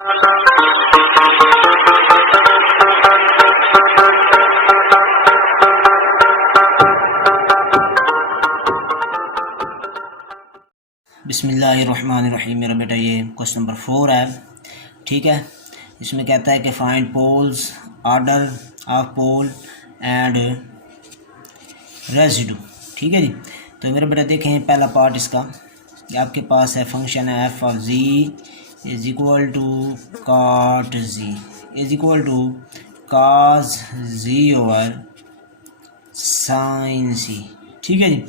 बिस्मिल्लाहिर्रहमानिर्रहीम। मेरा बेटा ये क्वेश्चन नंबर 4 है, ठीक है। इसमें कहता है कि find poles, order of pole and residue, ठीक है जी। तो मेरा बेटा देखें पहला पार्ट इसका, आपके पास है फंक्शन है F of G is equal to cot G is equal to cos G over sine C, ठीक है जी।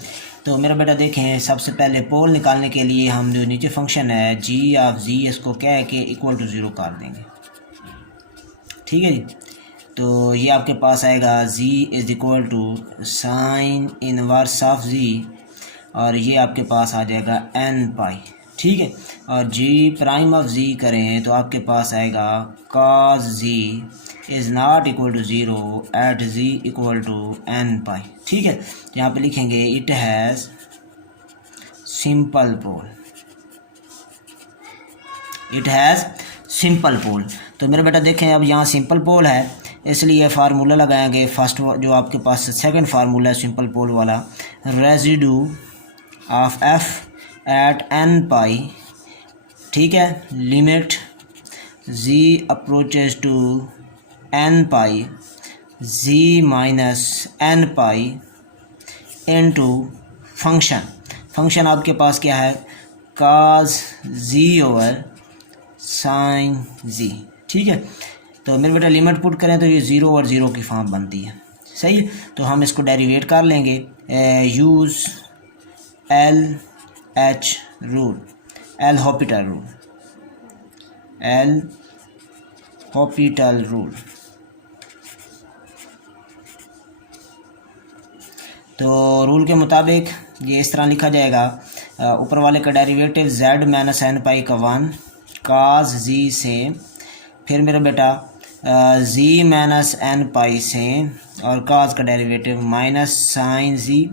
तो मेरा बेटा देखें सबसे पहले पोल निकालने के लिए हम जो नीचे फंक्शन है जी ऑफ जी इसको कह के इक्वल टू ज़ीरो कर देंगे, ठीक है जी। तो ये आपके पास आएगा G is equal to sine inverse of G और ये आपके पास आ जाएगा एन पाई, ठीक है। और जी प्राइम ऑफ जी करें तो आपके पास आएगा cos G is not equal to zero at ji equal to N pi, ठीक है। यहाँ पे लिखेंगे it has simple pole, it has simple pole. तो मेरा बेटा देखें अब यहाँ सिंपल पोल है इसलिए फार्मूला लगाएंगे फर्स्ट जो आपके पास सेकंड फार्मूला है सिंपल पोल वाला, residue of f at n pi, ठीक है, limit ji approaches to N pi ji minus n pi into function आपके पास क्या है काज जी ओवर साइन जी, ठीक है। तो मेरे बेटा लिमिट पुट करें तो ये ज़ीरो और ज़ीरो की फॉर्म बनती है, सही। तो हम इसको डेरिवेट कर लेंगे, use L H rule, L Hôpital rule, L Hôpital rule. तो रूल के मुताबिक ये इस तरह लिखा जाएगा, ऊपर वाले का डेरिवेटिव z माइनस एन पाई का 1 काज जी से, फिर मेरा बेटा z माइनस एन पाई से और काज का डेरिवेटिव माइनस साइन जी,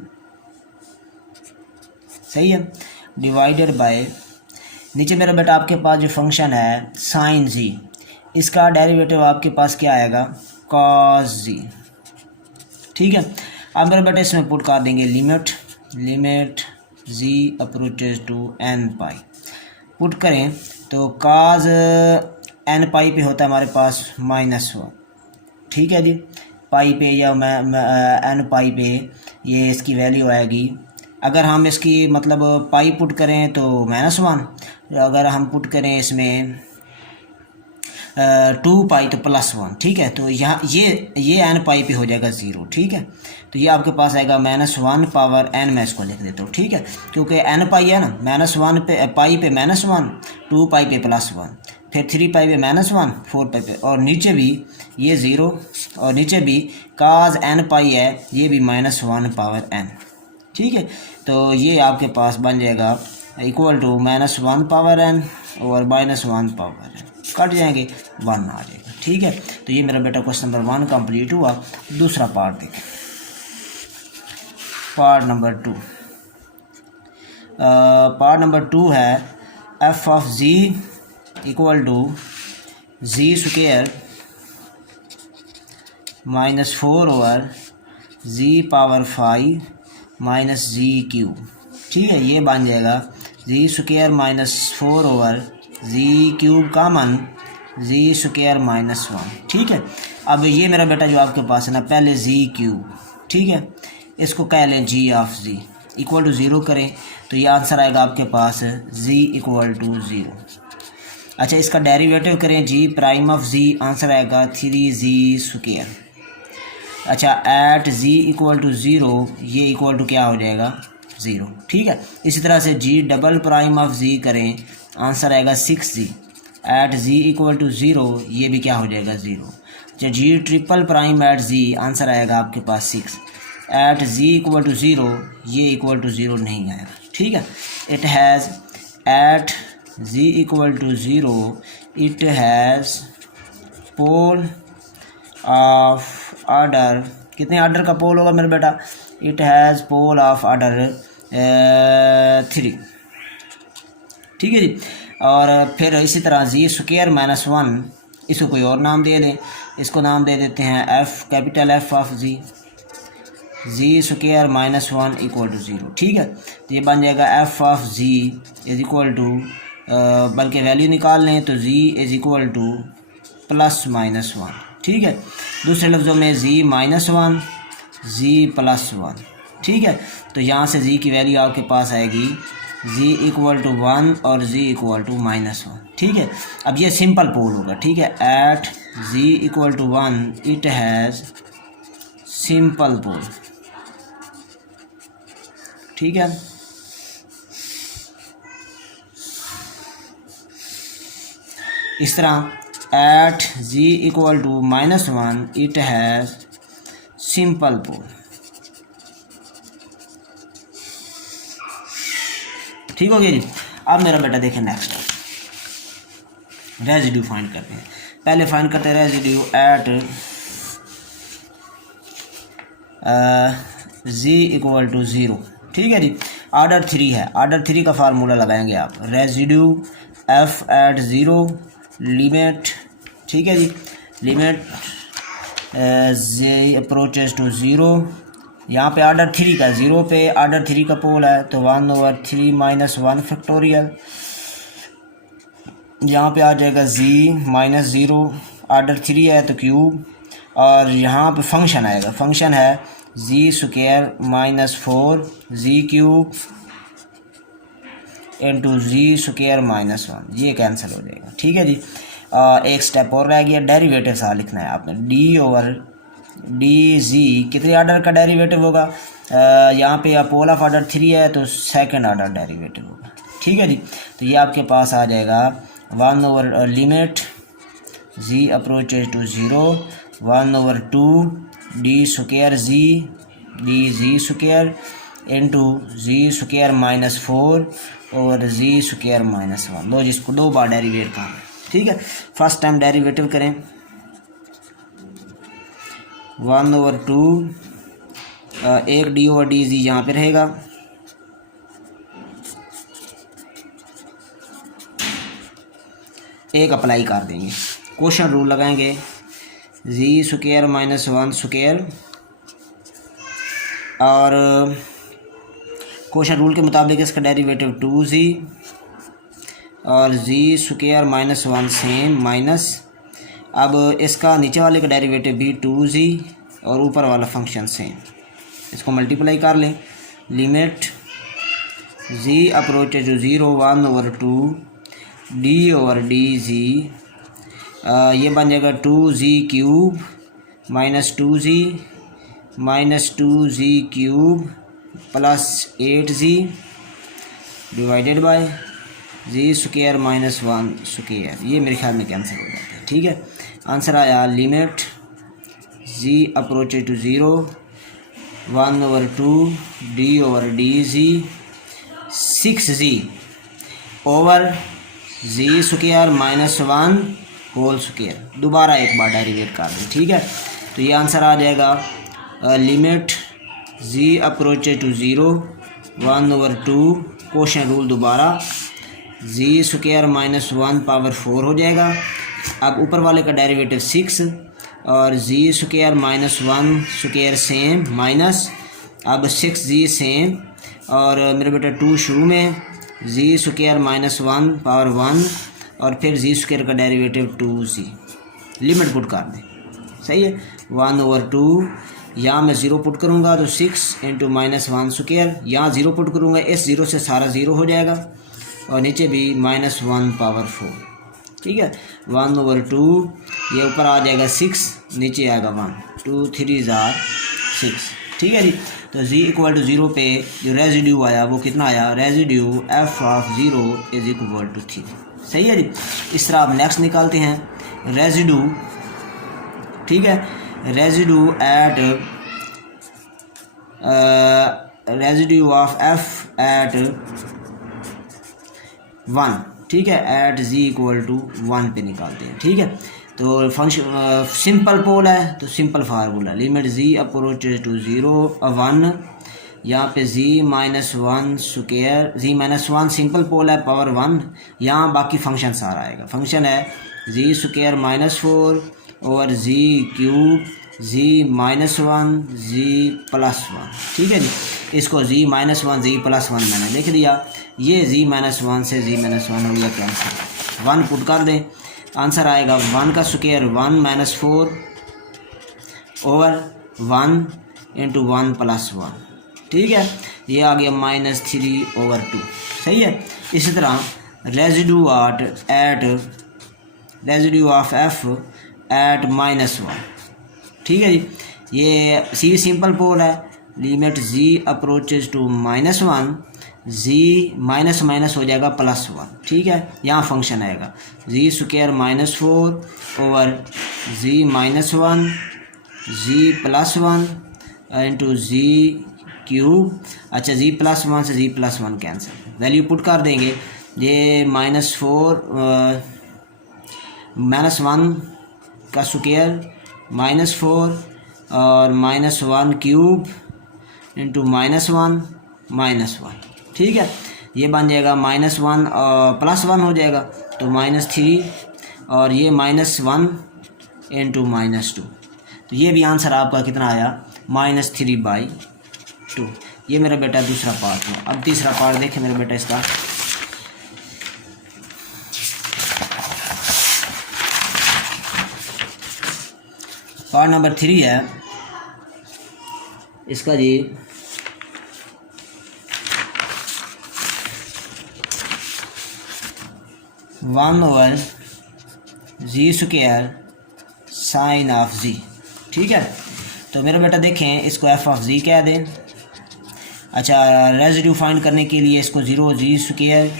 सही है, डिवाइडेड बाय नीचे मेरा बेटा आपके पास जो फंक्शन है साइन जी इसका डेरिवेटिव आपके पास क्या आएगा कॉस जी, ठीक है। अब मेरे बेटे इसमें पुट कर देंगे limit ji approaches to N pi, put करें तो काज एन पाई पे होता है हमारे पास -1, ठीक है जी। पाई पे या एन पाई पे ये इसकी वैल्यू आएगी। अगर हम इसकी मतलब पाई पुट करें तो -1, अगर हम पुट करें इसमें 2 पाई तो +1, ठीक है। तो यहाँ ये एन पाई पे हो जाएगा 0, ठीक है। तो ये आपके पास आएगा -1 पावर n, मैं इसको लिख देता हूँ, ठीक है, क्योंकि n पाई है ना, -1 पे पाई पे -1, 2 पाई पे +1, फिर 3 पाई पे -1, 4 पाई पे, और नीचे भी ये 0 और नीचे भी काज n पाई है ये भी -1 पावर n, ठीक है। तो ये आपके पास बन जाएगा इक्वल टू -1 पावर n और -1 पावर n, कट जाएंगे 1 आ जाएगा, ठीक है। तो ये मेरा बेटा क्वेश्चन नंबर 1 कंप्लीट हुआ। दूसरा पार्ट देखें, पार्ट नंबर 2 है F of z equal to z square -4 over z power 5 minus z cube, ठीक है। ये बन जाएगा z square -4 over z cube common जी स्क्वायर -1, ठीक है। अब ये मेरा बेटा जो आपके पास है ना, पहले जी क्यूब, ठीक है, इसको कह लें जी ऑफ जी इक्वल टू 0 करें तो ये आंसर आएगा आपके पास जी इक्वल टू 0। अच्छा, इसका डेरिवेटिव करें जी प्राइम ऑफ जी, आंसर आएगा 3g स्क्वायर। अच्छा, एट जी इक्वल टू 0 ये इक्वल टू क्या हो जाएगा 0, ठीक है। इसी तरह से जी डबल प्राइम ऑफ जी करें, आंसर आएगा 6g, eight ji equal to 0 ये भी क्या हो जाएगा 0। अच्छा, G triple prime at G, answer आएगा आपके पास 6, एट जी इक्वल टू 0 ये इक्वल टू 0 नहीं आएगा, ठीक है। It has at ji equal to 0 it has pole of order, कितने ऑर्डर का पोल होगा मेरे बेटा, it has pole of order 3, ठीक है जी। और फिर इसी तरह जी स्क्वायर माइनस वन, इसको कोई और नाम दे दें, इसको नाम दे देते हैं F, capital F of G square minus one equal to zero. ठीक है, तो ये बन जाएगा F of G is equal to, बल्कि वैल्यू निकाल लें तो G is equal to plus minus one. ठीक है, दूसरे लफ्ज़ों में G minus one, G plus one. ठीक है, तो यहाँ से जी की वैल्यू आपके पास आएगी जी इक्वल टू वन और G equal to minus one. ठीक है, अब ये सिंपल पोल होगा। ठीक है, at ji equal to one it has simple pole. ठीक है, इस तरह at ji equal to minus one it has simple pole. ठीक हो गया जी। अब मेरा बेटा देखें नेक्स्ट रेजिड्यू फाइंड करते हैं। पहले फाइंड करते हैं residue at ji equal to zero. ठीक है जी, ऑर्डर थ्री है, ऑर्डर थ्री का फार्मूला लगाएंगे आप, residue F at zero limit. ठीक है जी, limit G approaches to zero, यहाँ पे ऑर्डर थ्री का, ज़ीरो पे ऑर्डर थ्री का पोल है तो one over three minus one factorial, यहाँ पे आ जाएगा G minus zero, order three है तो क्यूब, और यहाँ पे फंक्शन आएगा, फंक्शन है G square minus four G cube into जी स्क्वायर माइनस वन, ये कैंसिल हो जाएगा। ठीक है जी, एक स्टेप और रह गया, डेरिवेटिव सा लिखना है आपने, डी ओवर डी जी कितने ऑर्डर का डेरिवेटिव होगा, यहाँ पे पोल ऑफ ऑर्डर थ्री है तो सेकंड ऑर्डर डेरिवेटिव होगा। ठीक है जी, तो ये आपके पास आ जाएगा one over limit ji approaches to zero one over two d square z d z square into ji square minus four और जी स्क्वायर माइनस वन। दो जिसको दो बार डेरिवेट करना है। ठीक है, फर्स्ट टाइम डेरिवेटिव करें, वन ओवर टू, एक डी ओवर डी जी यहाँ पे रहेगा, एक अप्लाई कर देंगे, क्वेश्चन रूल लगाएंगे, G square minus one square, और क्वेश्चन रूल के मुताबिक इसका डेरिवेटिव टू जी और जी square minus one same minus, अब इसका नीचे वाले का डेरिवेटिव भी टू जी और ऊपर वाला फंक्शन सेम, इसको मल्टीप्लाई कर लें, limit ji approaches to zero one over two d over d z, ये बन जाएगा two z cube minus two z cube plus eight z divided by z square minus one square, ये मेरे ख्याल में कैंसिल हो जाता है। ठीक है, आंसर आया limit ji approaches to zero one over two d over d z six z over ji square minus one whole square, दोबारा एक बार डेरिवेट कर दें। ठीक है, तो ये आंसर आ जाएगा limit ji approaches to zero one over two, question rule दोबारा, G square minus one power four हो जाएगा, अब ऊपर वाले का डेरिवेटिव सिक्स और जी square minus one square same minus, अब सिक्स जी सेम, और मेरे बेटा टू शुरू में, G square minus one power one और फिर जी स्क्वायर का derivative two G, limit put कर दें। सही है, वन ओवर टू, यहाँ मैं ज़ीरो पुट करूँगा तो six into minus one square, यहाँ ज़ीरो पुट करूँगा, इस ज़ीरो से सारा ज़ीरो हो जाएगा और नीचे भी माइनस वन पावर फोर। ठीक है, वन ओवर टू, ये ऊपर आ जाएगा सिक्स, नीचे आएगा वन, टू थ्री ज़ार सिक्स। ठीक है जी, तो जी इक्वल टू ज़ीरो पे जो रेजिड्यू आया वो कितना आया, residue f of zero is equal to three. सही है जी, इस तरह आप नेक्स्ट निकालते हैं रेजिड्यू। ठीक है, residue at residue of f at one. ठीक है, at ji equal to one पे निकालते हैं। ठीक है, तो फंक्शन सिंपल पोल है तो simple formula, limit ji approaches to zero one, यहाँ पे z-1 square, z-1 simple pole है, पावर 1, यहाँ बाकी फंक्शन सारा आएगा। फंक्शन है z square -4 over z cube z-1 z+1, ठीक है जी। इसको z-1 z+1 मैंने लिख दिया। ये z-1 से z-1 हो गया कैंसिल, 1 पुट कर दें, आंसर आएगा 1 का स्क्वायर 1 - 4 ओवर 1 × 1+1, ठीक है। ये आ गया -3/2, सही है। इसी तरह रेजिड्यू ऑफ f एट -1, ठीक है जी। ये सी सिंपल पोल है, limit z approaches to -1, z minus minus हो जाएगा +1, ठीक है। यहाँ फंक्शन आएगा z square -4 over z-1 z+1 into z cube. अच्छा, z+1 से z+1 कैंसिल, वैल्यू पुट कर देंगे। ये -4 -1 का स्क्वायर -4 और -1 क्यूब इंटू -1 -1, ठीक है। ये बन जाएगा -1 +1 हो जाएगा तो -3 और ये -1 इंटू -2, तो ये भी आंसर आपका कितना आया -3/2। ये मेरा बेटा दूसरा पार्ट है। अब तीसरा पार्ट देखें मेरा बेटा इसका। पार्ट नंबर 3 है इसका G. One over z square sine of z, ठीक है। तो मेरा बेटा देखें, इसको f ऑफ z कह दें। अच्छा, रेजिड्यू फाइंड करने के लिए इसको 0 z square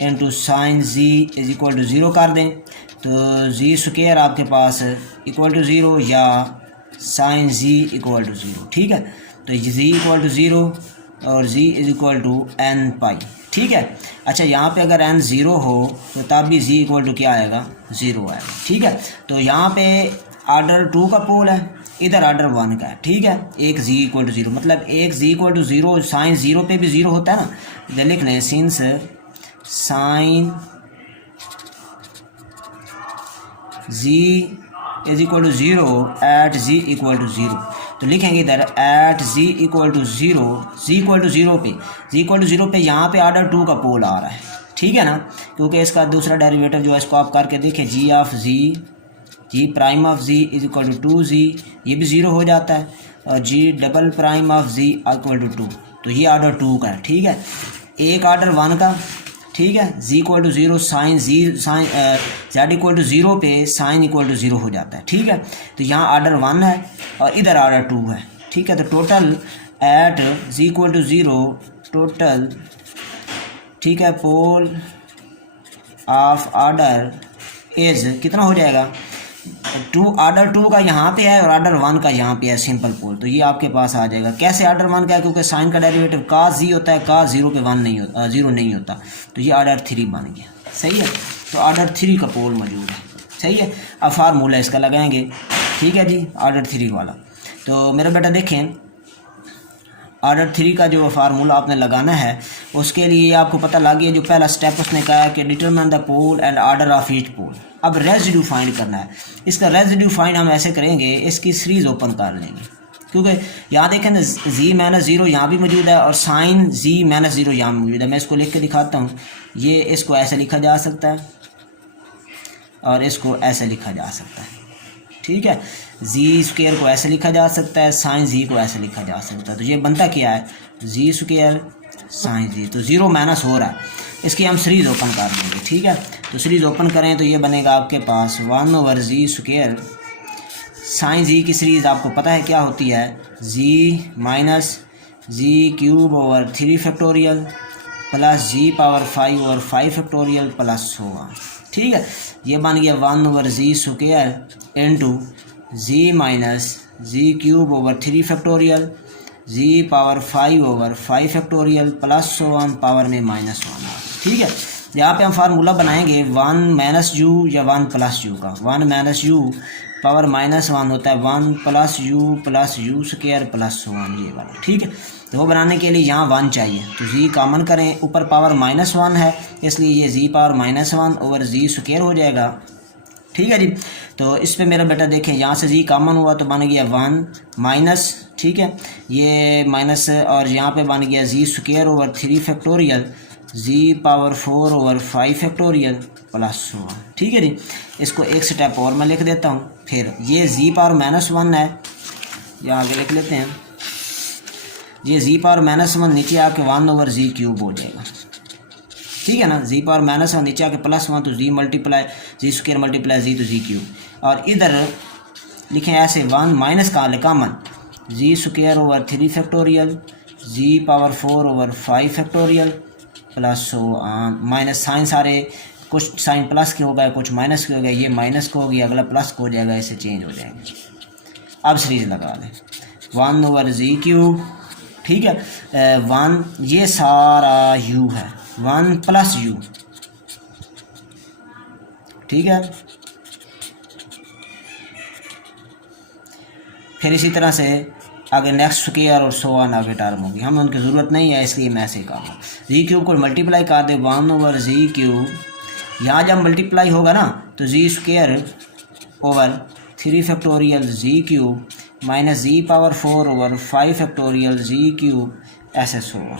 into sine z is equal to 0 कर दें। तो z स्क्वायर आपके पास इक्वल टू 0 या साइन z इक्वल टू 0, ठीक है। तो z इक्वल टू 0 और z is equal to n π, ठीक है। अच्छा, यहाँ पे अगर n 0 हो तो तब भी z इक्वल टू क्या आएगा, 0 आएगा, ठीक है। तो यहाँ पे ऑर्डर 2 का पोल है, इधर ऑर्डर 1 का है, ठीक है। एक z इक्वल टू 0 मतलब एक z इक्वल टू 0, साइन 0 पे भी 0 होता है ना। लिख लें since sine z is equal to 0 at z equal to 0। तो लिखेंगे इधर at z equal to 0, z equal to 0 पे, z इक्वल टू 0 पे यहाँ पे ऑर्डर 2 का पोल आ रहा है, ठीक है ना। क्योंकि इसका दूसरा डेरिवेटिव जो है इसको आप करके देखें, g of z, g prime of z is equal to 2z, ये भी 0 हो जाता है, और g double prime of z equal to 2। तो ये ऑर्डर 2 का है, ठीक है। एक ऑर्डर 1 का, ठीक है। z equal to 0 sine z equal to 0 पे साइन इक्वल टू 0 हो जाता है, ठीक है। तो यहाँ ऑर्डर 1 है और इधर ऑर्डर 2 है, ठीक है। तो total at z equal to 0 total, ठीक है, पोल ऑफ ऑर्डर इज कितना हो जाएगा, 2। ऑर्डर 2 का यहाँ पे है और ऑर्डर 1 का यहाँ पे है, सिंपल पोल। तो ये आपके पास आ जाएगा। कैसे ऑर्डर 1 का है, क्योंकि साइन का डेरिवेटिव का z होता है, का 0 पे 1 नहीं होता, 0 नहीं होता। तो ये ऑर्डर 3 बन गया, सही है। तो ऑर्डर 3 का पोल मौजूद है, सही है। अब फार्मूला इसका लगाएंगे, ठीक है जी, ऑर्डर 3 वाला। तो मेरा बेटा देखें, ऑर्डर 3 का जो फार्मूला आपने लगाना है उसके लिए आपको पता लग गया। जो पहला स्टेप उसने कहा है कि determine the pole and order of each pole. अब रेजिड्यू फाइंड करना है। इसका रेजिड्यू फाइंड हम ऐसे करेंगे, इसकी सीरीज़ ओपन कर लेंगे, क्योंकि यहाँ देखें ना z-0 यहाँ भी मौजूद है और साइन z-0 यहाँ मौजूद है। मैं इसको लिख के दिखाता हूँ। ये इसको ऐसे लिखा जा सकता है और इसको ऐसे लिखा जा सकता है, ठीक है। z स्क्वायर को ऐसे लिखा जा सकता है, साइन z को ऐसे लिखा जा सकता है। तो ये बनता क्या है, z स्क्वायर साइन z। तो 0 माइनस हो रहा है, इसकी हम सीरीज़ ओपन कर देंगे, ठीक है। तो सीरीज़ ओपन करें तो ये बनेगा आपके पास 1 over z square sign z की सीरीज़ आपको पता है क्या होती है, z minus z cube over 3 factorial plus g power 5 over 5 factorial plus होगा, ठीक है। ये बन गया 1 over z square into z minus z cube over 3 factorial g power 5 over 5 factorial plus 1 power में -1, ठीक है। यहाँ पे हम फार्मूला बनाएंगे 1 माइनस यू या 1 प्लस यू का। 1 माइनस यू पावर -1 होता है 1 प्लस यू स्क्वायर प्लस 1 ये वाला, ठीक है। तो वो बनाने के लिए यहाँ 1 चाहिए, तो जी कॉमन करें, ऊपर पावर -1 है इसलिए ये जी पावर -1 ओवर जी स्क्वायर हो जाएगा, ठीक है जी। तो इस पे मेरा बेटा देखें, यहाँ से जी कॉमन हुआ तो बन गया 1 माइनस, ठीक है, ये माइनस, और यहाँ पे बन गया जी square over 3 factorial G power 4 over 5 factorial plus 1, ठीक है जी। इसको एक स्टेप और मैं लिख देता हूँ। फिर ये जी पावर -1 है, यहाँ आगे लिख लेते हैं, ये जी पावर -1 नीचे आके 1 ओवर जी क्यूब हो जाएगा, ठीक है ना। जी पावर -1 नीचे आके +1 तो जी मल्टीप्लाई जी स्क्वायर मल्टीप्लाई जी तो जी क्यूब, और इधर लिखें ऐसे 1 माइनस का ले कॉमन जी square over 3 factorial G power 4 over 5 factorial plus minus sine सारे कुछ साइन प्लस के हो गए कुछ माइनस के हो गए, ये माइनस को हो गया अगला प्लस को हो जाएगा, ऐसे चेंज हो जाएंगे। अब सीरीज लगा लें 1 ओवर जी क्यूब, ठीक है, 1 ये सारा u है 1 प्लस यू, ठीक है। फिर इसी तरह से आगे नेक्स्ट स्क्वायर और सो ऑन आगे टर्म होगी, हमें उनकी ज़रूरत नहीं है इसलिए मैं ऐसे ही कहूँगा। जी क्यूब को मल्टीप्लाई कर दे 1 ओवर जी क्यूब, यहाँ जब मल्टीप्लाई होगा ना तो जी स्क्वायर ओवर 3 फैक्टोरियल जी क्यूब माइनस जी पावर 4 ओवर 5 फैक्टोरियल जी क्यूब ऐसे होगा,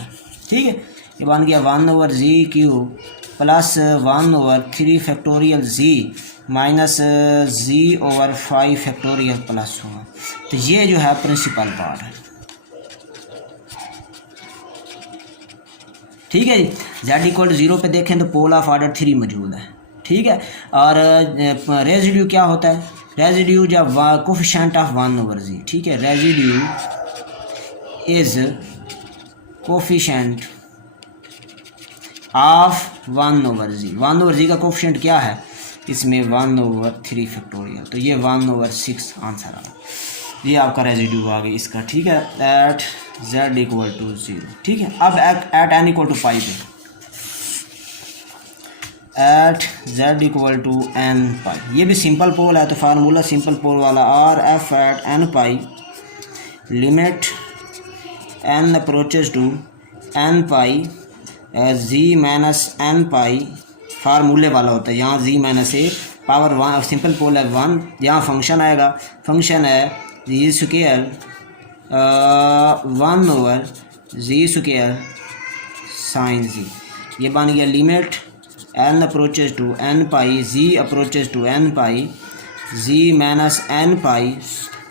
ठीक है। ये बन गया 1 over z cube plus 1 over 3 factorial जी माइनस जी ओवर 5 फैक्टोरियल प्लस होगा। तो ये जो है प्रिंसिपल पार्ट है, ठीक है जी। z इक्वल टू 0 पे देखें तो पोल ऑफ ऑर्डर 3 मौजूद है, ठीक है। और रेजिड्यू क्या होता है, रेजिड्यू जब कोफिशिएंट ऑफ 1 ओवर जी, ठीक है, residue is coefficient of 1 over G. 1 over G का कोफिशिएंट क्या है इसमें 1 ओवर 3 फैक्टोरियल, तो ये 1 ओवर 6 आंसर आ गया, ये आपका रेजिड्यू आ गया इसका, ठीक है, एट z इक्वल टू 0, ठीक है। अब at n equal to pi पे, at z equal to n pi, ये भी सिंपल पोल है तो फार्मूला सिंपल पोल वाला R F at n pi limit n approaches to n pi z minus n pi फार्मूले वाला होता है। यहाँ z minus A power 1 simple pole है 1, यहाँ फंक्शन आएगा, फंक्शन है जी स्क्वायर 1 ओवर जी स्क्वायर साइन जी, ये बन गया limit n approaches to n pi G approaches to n pi ji minus n pi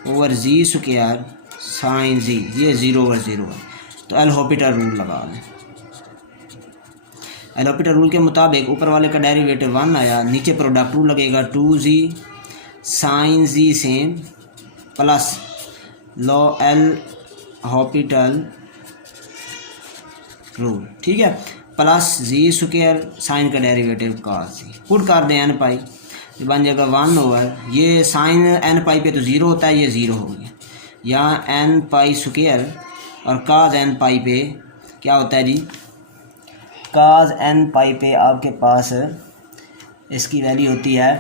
over ji square sine G, ये 0 over 0 है। तो एल हॉपिटल रूल लगा लें, L Hôpital rule के मुताबिक ऊपर वाले का डेरिवेटिव 1 आया, नीचे प्रोडक्ट रूल लगेगा 2g साइन जी से plus law L Hôpital rule, ठीक है, प्लस जी स्क्वायर साइन का डेरिवेटिव cos जी, पुट कर दें n पाई, ये बन जाएगा 1 ओवर, ये साइन n पाई पे तो 0 होता है, ये 0 हो गया, यहाँ n पाई स्क्वायर और cos n पाई पे क्या होता है जी, cos n पाई पे आपके पास इसकी वैल्यू होती है,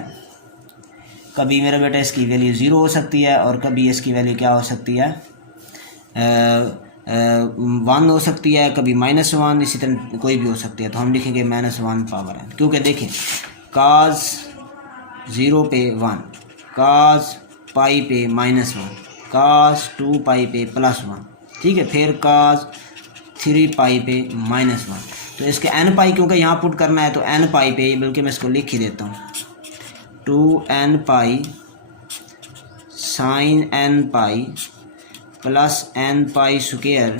कभी मेरा बेटा इसकी वैल्यू 0 हो सकती है और कभी इसकी वैल्यू क्या हो सकती है 1 हो सकती है, कभी -1, इसी तरह कोई भी हो सकती है। तो हम लिखेंगे -1 पावर n, क्योंकि देखिए cos 0 पे 1, cos पाई पे -1, cos 2 पाई पे +1, ठीक है, फिर cos 3 पाई पे -1। तो इसके n पाई क्योंकि यहाँ पुट करना है तो n पाई पे, बल्कि मैं इसको लिख ही देता हूँ 2n pi sine n pi plus n pi square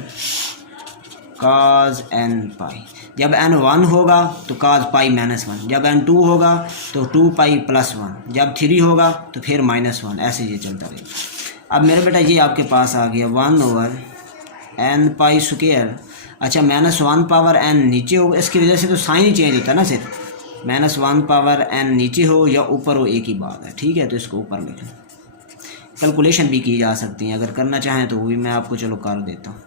cos n पाई। जब n 1 होगा तो cos पाई -1, जब n 2 होगा तो 2 पाई +1, जब 3 होगा तो फिर -1, ऐसे ये चलता रहेगा। अब मेरा बेटा ये आपके पास आ गया 1 ओवर n पाई स्क्वायर, अच्छा -1 पावर n नीचे हो, इसकी वजह से तो साइन ही चेंज होता है ना, सिर्फ -1 पावर n नीचे हो या ऊपर हो एक ही बात है, ठीक है। तो इसको ऊपर लिखें, कैलकुलेशन भी की जा सकती है, अगर करना चाहें तो वो भी मैं आपको चलो कर देता हूँ,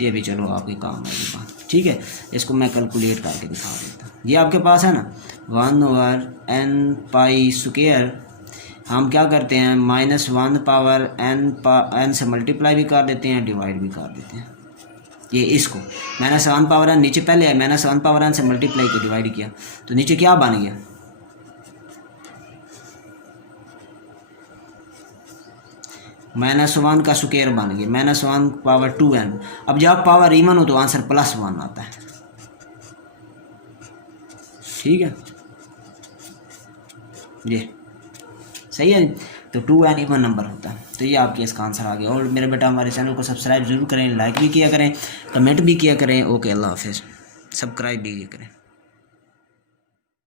ये भी चलो आपके काम है ये बात। ठीक है, इसको मैं कैलकुलेट करके दिखा देता हूँ। ये आपके पास है ना 1/n π², हम क्या करते हैं -1/n से मल्टीप्लाई भी कर देते हैं, डिवाइड भी कर देते हैं। ये इसको -1/n नीचे पहले है, -1/n से मल्टीप्लाई किया, डिवाइड किया, तो नीचे क्या बन गया, -1 का स्क्वायर बन गया, -1/2n। अब जब पावर इवन हो तो आंसर +1 आता है। ठीक है, ये सही है। तो 2n इवन नंबर होता है। तो ये आपके इसका आंसर आ गया। और मेरे बेटा हमारे चैनल को सब्सक्राइब जरूर करें, लाइक भी किया करें, कमेंट भी किया करें। ओके, अल्लाह हाफिज़। सब्सक्राइब भी किया करें।